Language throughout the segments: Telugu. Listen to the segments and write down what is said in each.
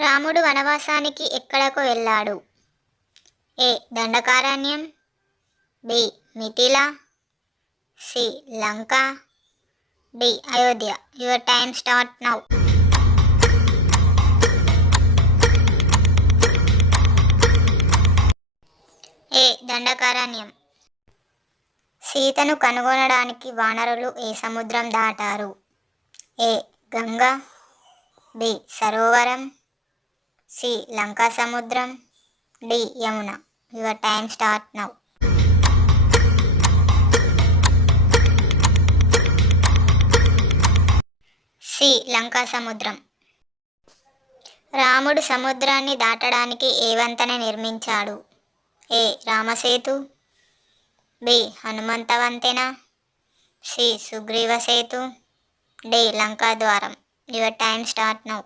రాముడు వనవాసానికి ఎక్కడకు వెళ్ళాడు? A. Dandakaranyam, B. Mithila, C. Lanka, D. Ayodhya. Your time start now. A. Dandakaranyam. సీతను కనుగొనడానికి వానరులు ఏ సముద్రం దాటారు? ఏ. గంగా, బి. సరోవరం, సి. లంకా సముద్రం, D. Yamuna. Your time start now. C. Lanka సముద్రం. రాముడు సముద్రాన్ని దాటడానికి ఏ వంతెన నిర్మించాడు? ఏ. రామసేతు, బి. హనుమంత వంతెన, సి. సుగ్రీవ సేతు, డి. లంకా ద్వారం. Your time start now.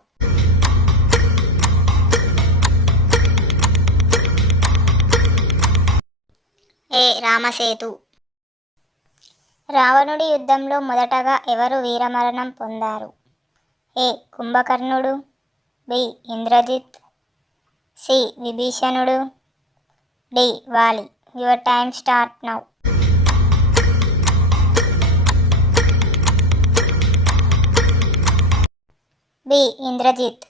A. Ramasetu. రావణుడి యుద్ధంలో మొదటగా ఎవరు వీరమరణం పొందారు? ఏ. కుంభకర్ణుడు, బి. ఇంద్రజిత్, సి. విభీషణుడు, D. Vali. Your time start now. B. Indrajit.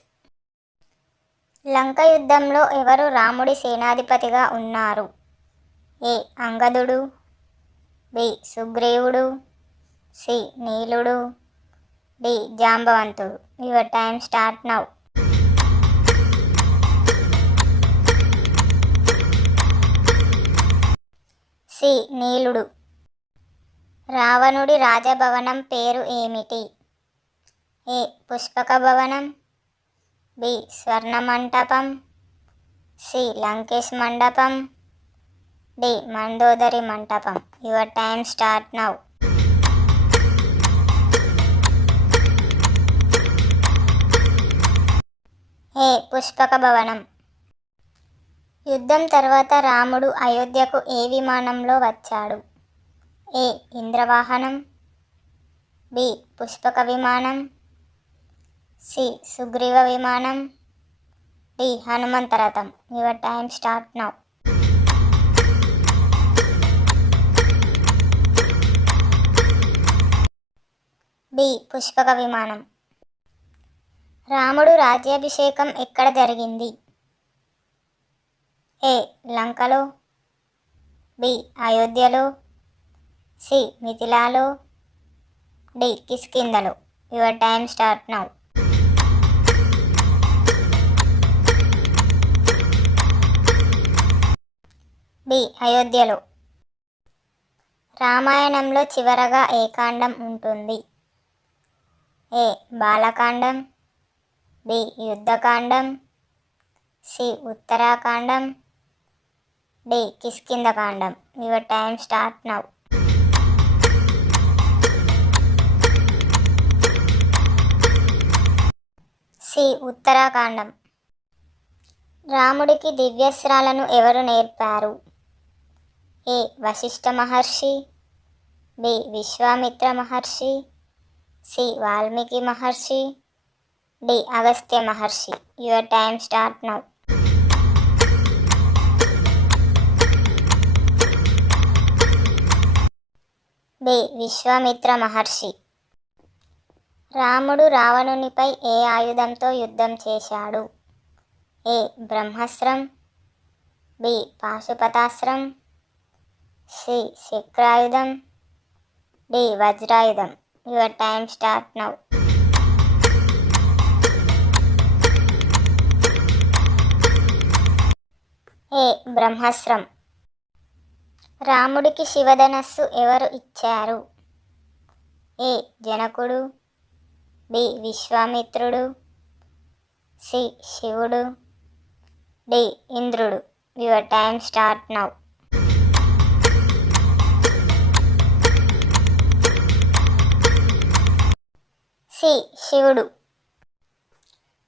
Lanka యుద్ధంలో ఎవరు రాముడి సేనాధిపతిగా ఉన్నారు? ఏ. అంగదుడు, బి. సుగ్రీవుడు, సి. నీలుడు, డి. జాంబవంతుడు. Your time start now. C. నీలుడు. రావణుడి రాజభవనం పేరు ఏమిటి? ఏ. పుష్పక భవనం, బి. స్వర్ణ మంటపం, సి. లంకేష్ మండపం, డి. మండోదరి మంటపం. Your time start now. A. Pushpaka భవనం. యుద్ధం తర్వాత రాముడు అయోధ్యకు ఏ విమానంలో వచ్చాడు? ఏ. ఇంద్రవాహనం, బి. పుష్పక విమానం, సి. సుగ్రీవ విమానం, డి. హనుమంత రథం. Your time start now. B. Pushpaka విమానం. రాముడు రాజ్యాభిషేకం ఎక్కడ జరిగింది? ఏ. లంకలో, బి. అయోధ్యలో, సి. మిథిలాలో, డి. కిష్కింధలో. Your time start now. B. అయోధ్యలో. రామాయణంలో చివరగా ఏ కాండం ఉంటుంది? A. Balakandam, B. Yuddhakandam, C. Uttarakandam, D. Kishkindhakandam. Your time start now. C. Uttarakandam. రాముడికి దివ్యస్త్రాలను ఎవరు నేర్పారు? A. Vashishtha Maharshi, B. Vishwamitra Maharshi, C. Valmiki Maharshi, D. Agastya Maharshi. Your time start now. B. Vishwamitra మహర్షి. రాముడు రావణునిపై ఏ ఆయుధంతో యుద్ధం చేశాడు? A. Brahmastram, B. Pashupatastram, C. Shakrayudham, D. Vajrayudham. Your time start now. A. Brahmastram. రాముడికి శివధనస్సు ఎవరు ఇచ్చారు? ఏ. జనకుడు, బి. విశ్వామిత్రుడు, సి. శివుడు, డి. ఇంద్రుడు. Your time start now. C. శివుడు.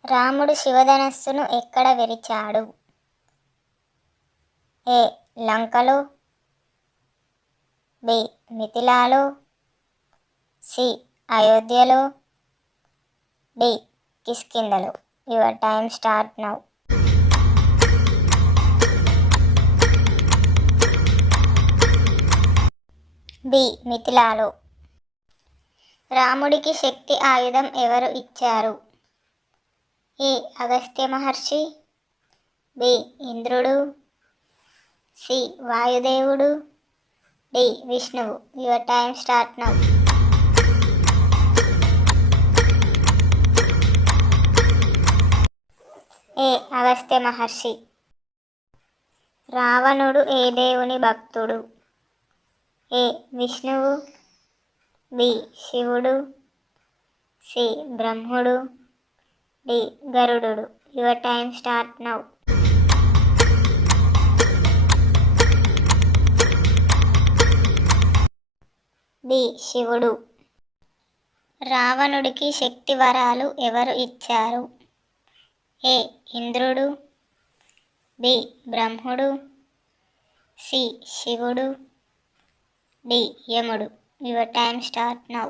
రాముడు శివధనస్సును ఎక్కడ విరిచాడు? ఏ. లంకలో, బి. మిథిలాలో, సి. అయోధ్యలో, డి. కిష్కింధలో. Your time start now. B మిథిలాలో. రాముడికి శక్తి ఆయుధం ఎవరు ఇచ్చారు? ఏ అగస్త్య మహర్షి, బి ఇంద్రుడు, సి వాయుదేవుడు, డి విష్ణువు. Your time start now. A Agastya Maharshi. రావణుడు ఏ దేవుని భక్తుడు? ఏ విష్ణువు, బి శివుడు, సి బ్రహ్ముడు, డి గరుడు. Your time start now. B శివుడు. రావణుడికి శక్తి వరాలు ఎవరు ఇచ్చారు? ఏ ఇంద్రుడు, బి బ్రహ్ముడు, సి శివుడు, డి యముడు. Your time start now.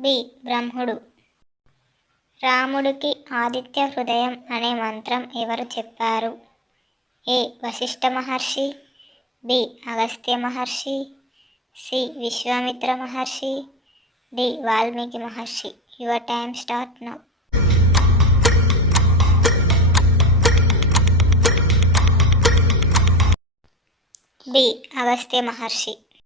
B బ్రహ్ముడు. రాముడికి ఆదిత్య హృదయం అనే మంత్రం ఎవరు చెప్పారు? A Vashishtha Maharshi, B Agastya Maharshi, C Vishwamitra Maharshi, D Valmiki Maharshi. Your time start now. B Agastya Maharshi.